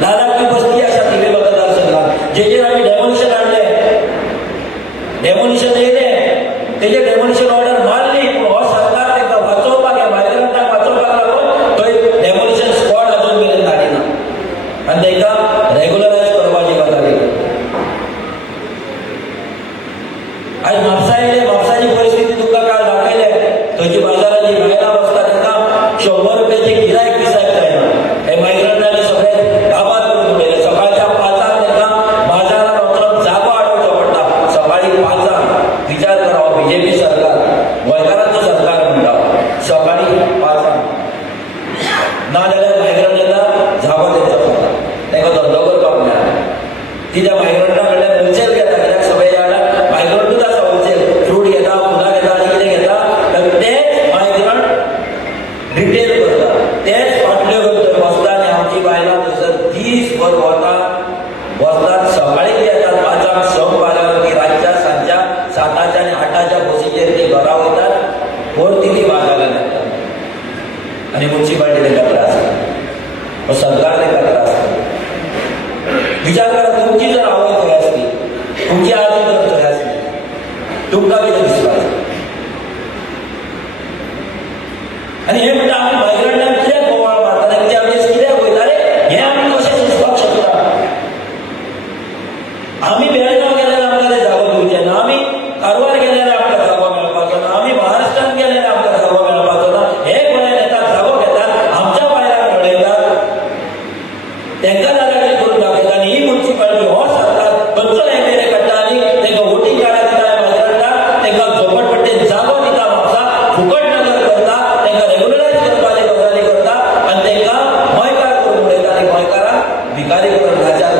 लादाखची बस्ती अशा तिथे मतदारसंघात जे जे आम्ही डेमोलिशन आणले, डेमोलिशन येले तेजे डेमोलिशन ऑर्डर मारली, पण हो सरकार ताका वाचोवपाक मायग्रंटांक वाचोवपाक लागून तो डेमोलिशन स्क्वॉड अजून मेरेन धाडिना आनी ताका रेग्युलरायज करपाची गजाल केली. आज म्हापसा येयले, म्हापसाची परिस्थिती तुमकां काल दाखयले, थंयची बाजाराची भायलां बसता तांकां 100 रुपयाची गिरायक दिसाक जायना. हे मायग्रंटांनी सगळे गाभार करून उडयले. सकाळच्या 5:00 तांकां बाजारात वचून जागो आडोवचो पडटा. सकाळी 5:00 विचार करा, बीजेपी सरकार गोंयकारांचो सरकार म्हणटा, सकाळी 5:00 नाजाल्यार मायग्रंट येता, जागो तेंचो पडटा, तांकां धंदो करपाक मेळना. ती त्या मायग्रंटा कडल्यान होलसेल घेता, कित्याक सगळे झाडाक मायग्रंटूच आसा होलसेल, फ्रूट घेता, फुलां घेता आनी कितें घेता, तर तेच मायग्रंट रिटेल करता, तेच फाटल्यो घेवन बसता आनी आमची बायलां थंयसर दीसभर बसतात, सकाळी येतात 5:00 संक पावल्यार रातच्या सांजच्या 7:00 आनी 8:00 बसीचेर ती घरा वयतात, परती बाजारान येतात आनी म्युन्सिपाल्टी तांकां त्रास करता, सरकार तांकां त्रास करता. विचार करा, तुमची जर आवय थंय आसली, तुमची आई जर थंय आसली, तुमकां कितें दिसपाचें? आनी हे म्हणटा आमी मायग्रंटांक कित्याक बोवाळ मारता, तेंचे आमी कित्याक वयताले, हें आमी कशें सुचपाक शकता? आमी बेळगांव गेल्यार आमकां ते जागो दिवचे ना, आमी कारवार गेल्यार आमकां जागो मेळपाचो ना, आमी महाराष्ट्रांत गेल्यार आमकां जागो मेळपाचो ना. हे गोंयांत येतात, जागो घेतात, आमच्या बायलांक लडयतात, तांकां जाल्यार करून दाखयता. आनी ही म्युन्सिपाल्टी, हो सरकार खंयचो एमएलए काडटा आनी तांकां वोटींग कार्डां दिता मायग्रंटांक, तांकां झोपडपट्टेन जागो दिता, म्हापसा फुकट नगर करता, तांकां रेग्युलरायज करपाची गजाली करता आनी तांकां गोंयकार करून उडयता आनी गोंयकारांक भिकारी करून लाचार